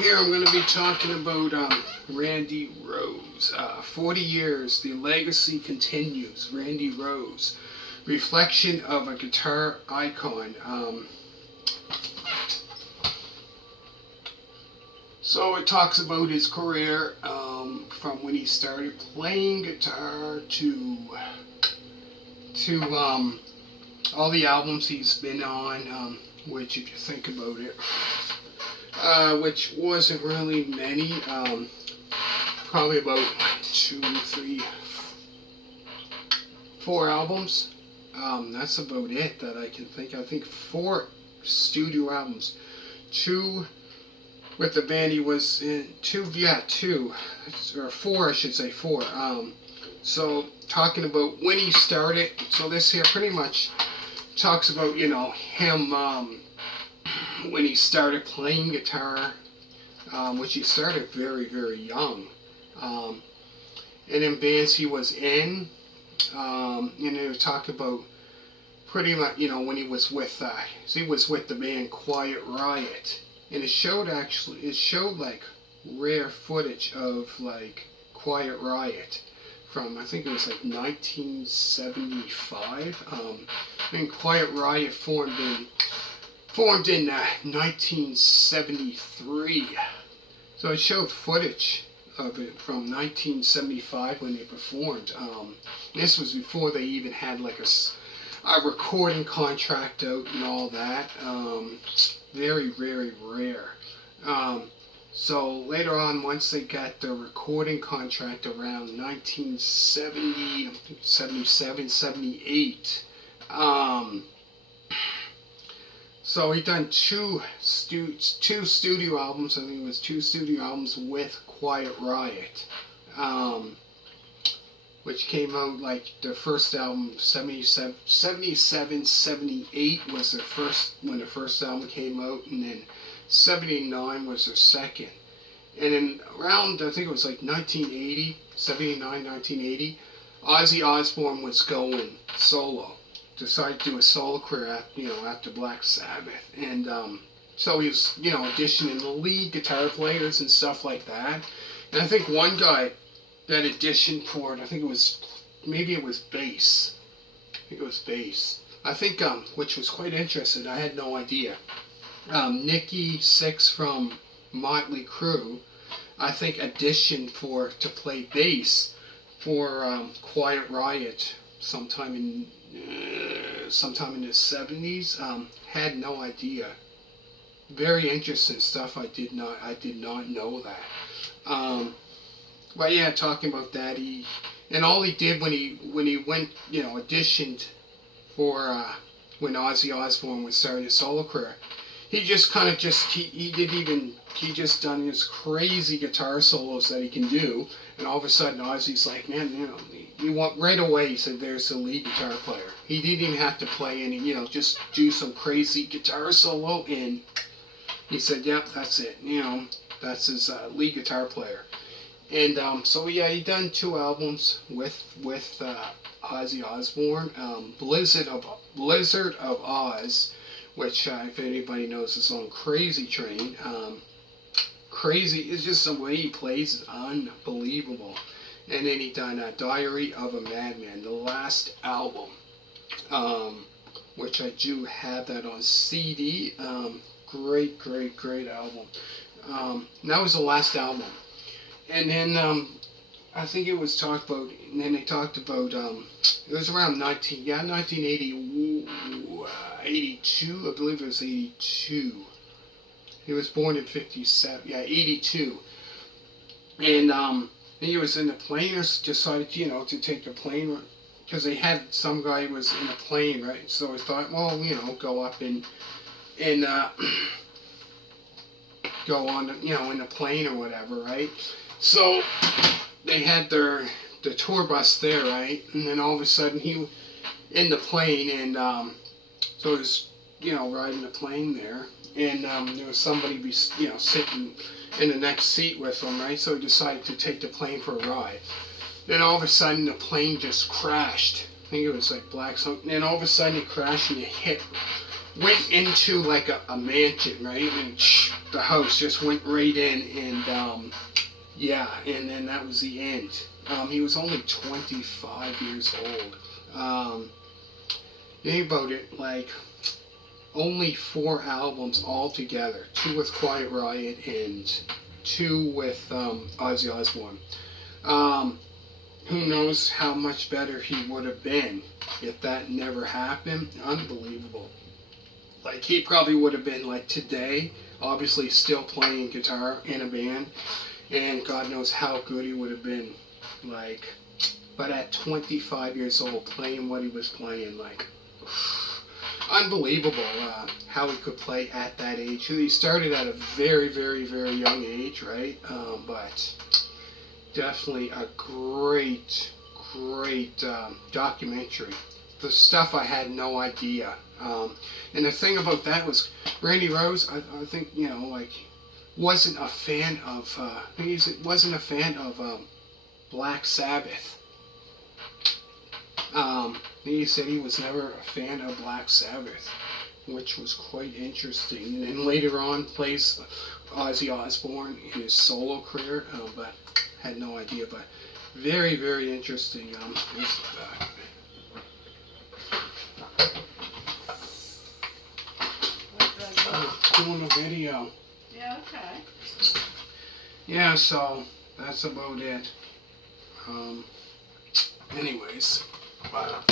here I'm going to be talking about Randy Rhoads. 40 years, the legacy continues. Randy Rhoads, reflection of a guitar icon. So it talks about his career from when he started playing guitar to all the albums he's been on, which if you think about it, which wasn't really many, probably about 2, 3, 4 albums. That's about it that I can think. I think 4 studio albums, 2 with the band he was in, 2 or 4 I should say, 4. So talking about when he started, so this here pretty much talks about, you know, him when he started playing guitar, which he started very, very young, and in bands he was in, and it would talk about pretty much, you know, when he was with the band Quiet Riot, and it showed like rare footage of like Quiet Riot from, I think it was like 1975. And Quiet Riot formed in 1973. So it showed footage of it from 1975 when they performed. This was before they even had like a recording contract out and all that. Very, very rare. So later on, once they got the recording contract around 1970, 77, 78, so he done two studio albums. I think it was 2 studio albums with Quiet Riot, which came out like the first album, 77, 78 was their first, when the first album came out, and then 79 was their second. And then around, I think it was like 1980, 79, 1980, Ozzy Osbourne was going solo. Decided to do a solo career after Black Sabbath. And so he was, you know, auditioning the lead guitar players and stuff like that. And I think one guy that auditioned for it, I think it was, maybe it was bass. I think, which was quite interesting. I had no idea. Nikki Sixx from Motley Crue, I think auditioned to play bass for Quiet Riot sometime in the 70s. Had no idea. Very interesting stuff. I did not know that. But yeah, talking about that, all he did when he went, you know, auditioned for when Ozzy Osbourne was starting his solo career, he just kind of he just done his crazy guitar solos that he can do, and all of a sudden Ozzy's like, man, you know, you want right away. He said, there's the lead guitar player. He didn't even have to play any, you know, just do some crazy guitar solo, and he said, yep, that's it. You know, that's his lead guitar player. And so yeah, he done 2 albums with Ozzy Osbourne, Blizzard of Oz, which if anybody knows the song Crazy Train, crazy is just the way he plays is unbelievable. And then he done Diary of a Madman, the last album, which I do have that on CD. Great album. And that was the last album. And then I think it was talked about, and then they talked about, it was around 1980, 82, I believe it was 82. He was born in 57, 82. And he was in the plane, or decided, you know, to take the plane, because they had some guy who was in a plane, right? So I thought, well, you know, go up and go on, you know, in the plane or whatever, right? So they had the tour bus there, right? And then all of a sudden he in the plane, and so he was, you know, riding the plane there, and there was somebody, you know, sitting in the next seat with him, right? So he decided to take the plane for a ride. Then all of a sudden the plane just crashed. I think it was like black smoke. And then all of a sudden it crashed and it went into like a mansion, right? And the house just went right in, and yeah, and then that was the end. He was only 25 years old. Think about it, like only 4 albums altogether. 2 with Quiet Riot and 2 with Ozzy Osbourne. Who knows how much better he would have been if that never happened. Unbelievable. Like, he probably would have been, like, today, obviously still playing guitar in a band, and God knows how good he would have been. Like, but at 25 years old, playing what he was playing, like, unbelievable how he could play at that age. He started at a very, very, very young age, right? But definitely a great, great documentary. The stuff I had no idea. And the thing about that was Randy Rhoads, I think, you know, like, wasn't a fan of, he wasn't a fan of Black Sabbath. He said he was never a fan of Black Sabbath, which was quite interesting. And later on plays Ozzy Osbourne in his solo career, but had no idea. But very, very interesting. Here's the back. Doing a video. Yeah, okay. Yeah, so that's about it. Anyways, bye.